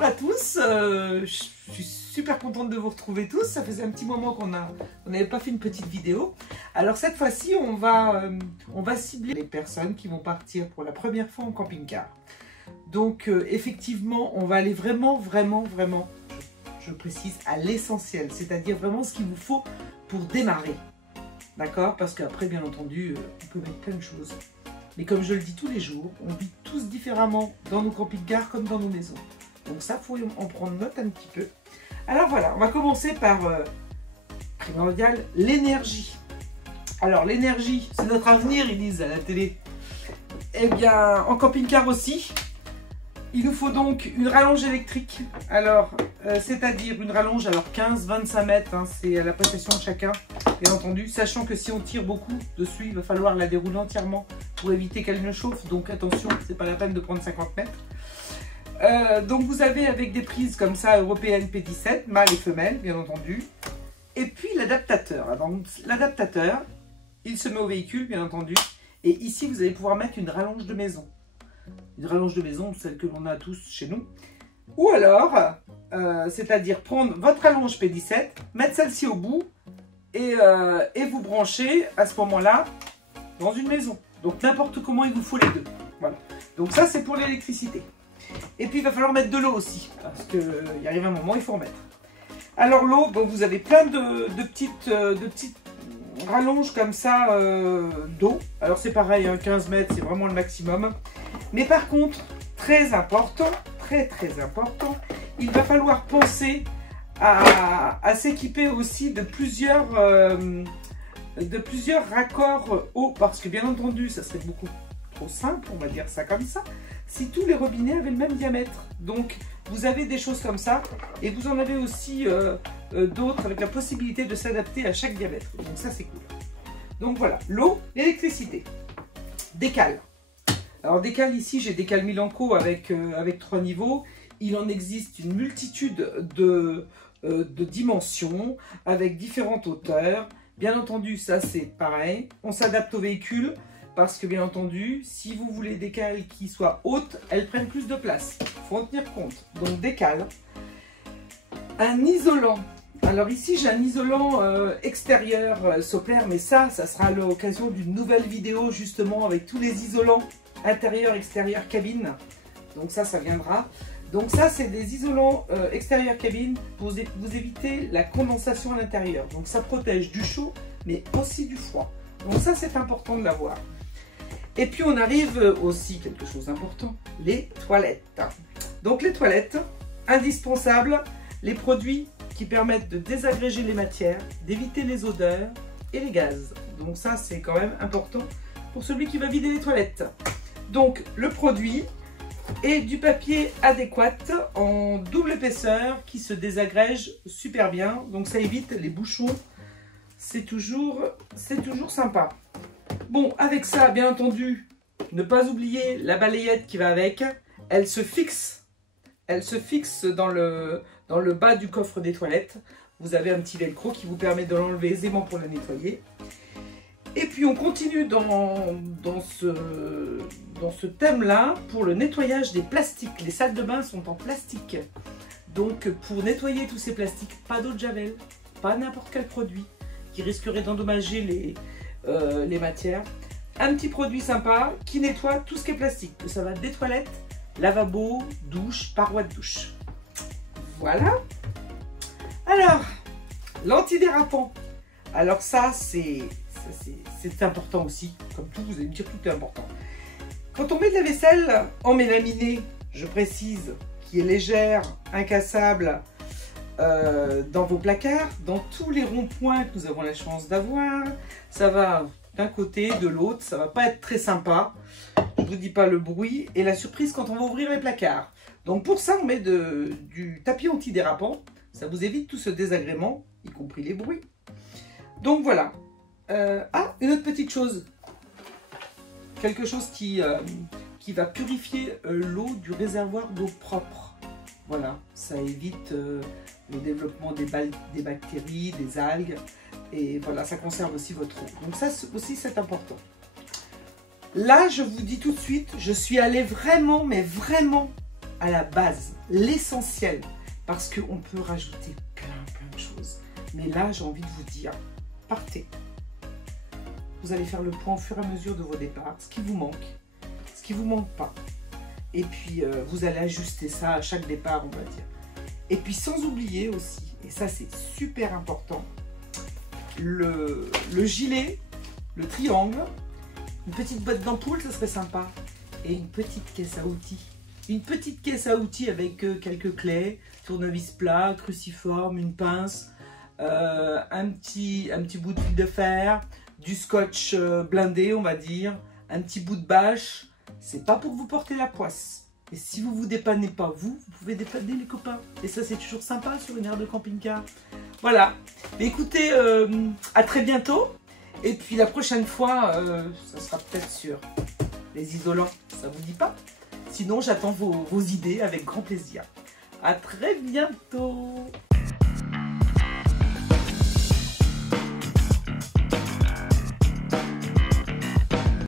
bonjour à tous, je suis super contente de vous retrouver tous, ça faisait un petit moment qu'on n'avait pas fait une petite vidéo. Alors cette fois-ci, on va cibler les personnes qui vont partir pour la première fois en camping-car. Donc effectivement, on va aller vraiment, je précise, à l'essentiel, c'est-à-dire vraiment ce qu'il vous faut pour démarrer. D'accord? Parce qu'après, bien entendu, on peut mettre plein de choses. Mais comme je le dis tous les jours, on vit tous différemment dans nos camping-cars comme dans nos maisons. Donc ça, il faut en prendre note un petit peu. Alors voilà, on va commencer par, primordial, l'énergie. Alors l'énergie, c'est notre avenir, ils disent à la télé. Eh bien, en camping-car aussi, il nous faut donc une rallonge électrique. Alors, c'est-à-dire une rallonge, alors 15-25 mètres, hein, c'est à l'appréciation de chacun, bien entendu. Sachant que si on tire beaucoup dessus, il va falloir la dérouler entièrement pour éviter qu'elle ne chauffe. Donc attention, c'est pas la peine de prendre 50 mètres. Donc vous avez avec des prises comme ça, européennes P17, mâle et femelle, bien entendu. Et puis l'adaptateur. Donc l'adaptateur, il se met au véhicule, bien entendu. Et ici, vous allez pouvoir mettre une rallonge de maison. Une rallonge de maison, celle que l'on a tous chez nous. Ou alors, c'est-à-dire prendre votre rallonge P17, mettre celle-ci au bout et vous brancher à ce moment-là dans une maison. Donc n'importe comment, il vous faut les deux. Voilà. Donc ça, c'est pour l'électricité. Et puis il va falloir mettre de l'eau aussi, parce qu'il arrive un moment, il faut en mettre. Alors l'eau, bon, vous avez plein de petites rallonges comme ça d'eau. Alors c'est pareil, hein, 15 mètres, c'est vraiment le maximum. Mais par contre, très important, très important, il va falloir penser à s'équiper aussi de plusieurs raccords eau, parce que bien entendu, ça serait beaucoup trop simple, on va dire ça comme ça, si tous les robinets avaient le même diamètre. Donc vous avez des choses comme ça, et vous en avez aussi d'autres avec la possibilité de s'adapter à chaque diamètre. Donc ça c'est cool. Donc voilà, l'eau, l'électricité. Décale. Alors décale, ici j'ai décale Milanco avec 3 niveaux. Il en existe une multitude de dimensions avec différentes hauteurs. Bien entendu, ça c'est pareil. On s'adapte au véhicule parce que bien entendu, si vous voulez des cales qui soient hautes, elles prennent plus de place. Il faut en tenir compte. Donc décale. Un isolant. Alors ici j'ai un isolant extérieur Soplair, mais ça sera à l'occasion d'une nouvelle vidéo justement avec tous les isolants intérieur, extérieur, cabine. Donc ça viendra. Donc ça, c'est des isolants extérieur cabine pour vous éviter la condensation à l'intérieur. Donc ça protège du chaud, mais aussi du froid. Donc ça, c'est important de l'avoir. Et puis on arrive aussi, quelque chose d'important, les toilettes. Donc les toilettes, indispensables, les produits qui permettent de désagréger les matières, d'éviter les odeurs et les gaz. Donc ça, c'est quand même important pour celui qui va vider les toilettes. Donc le produit et du papier adéquat en double épaisseur qui se désagrège super bien. Donc ça évite les bouchons. C'est toujours sympa. Bon, avec ça, bien entendu, ne pas oublier la balayette qui va avec. Elle se fixe dans le bas du coffre des toilettes. Vous avez un petit velcro qui vous permet de l'enlever aisément pour la nettoyer. Et puis on continue dans ce thème-là pour le nettoyage des plastiques. Les salles de bain sont en plastique. Donc pour nettoyer tous ces plastiques, pas d'eau de javel, pas n'importe quel produit qui risquerait d'endommager les matières. Un petit produit sympa qui nettoie tout ce qui est plastique. Ça va des toilettes, lavabo, douche, parois de douche. Voilà. Alors, l'antidérapant. Alors ça, c'est important aussi. Comme tout, vous allez me dire tout est important. Quand on met de la vaisselle en mélaminé, je précise, qui est légère, incassable, dans vos placards, dans tous les ronds-points que nous avons la chance d'avoir, ça va d'un côté, de l'autre, ça va pas être très sympa. Je vous dis pas le bruit et la surprise quand on va ouvrir les placards. Donc pour ça, on met du tapis antidérapant. Ça vous évite tout ce désagrément, y compris les bruits. Donc voilà. Une autre petite chose. Quelque chose qui va purifier l'eau du réservoir d'eau propre. Voilà, ça évite le développement des bactéries, des algues. Et voilà, ça conserve aussi votre eau. Donc ça aussi, c'est important. Là, je vous dis tout de suite, je suis allée vraiment, mais vraiment à la base, l'essentiel, parce qu'on peut rajouter plein de choses. Mais là, j'ai envie de vous dire, partez. Vous allez faire le point au fur et à mesure de vos départs, ce qui vous manque, ce qui ne vous manque pas. Et puis, vous allez ajuster ça à chaque départ, on va dire. Et puis, sans oublier aussi, et ça c'est super important, le gilet, le triangle, une petite boîte d'ampoule, ça serait sympa. Et une petite caisse à outils. Une petite caisse à outils avec quelques clés, tournevis plat, cruciforme, une pince, un petit bout de fil de fer, du scotch blindé, on va dire, un petit bout de bâche. C'est pas pour vous porter la poisse. Et si vous vous dépannez pas vous pouvez dépanner les copains. Et ça, c'est toujours sympa sur une aire de camping-car. Voilà. Mais écoutez, à très bientôt. Et puis la prochaine fois, ça sera peut-être sur les isolants. Ça vous dit pas? Sinon, j'attends vos idées avec grand plaisir. À très bientôt.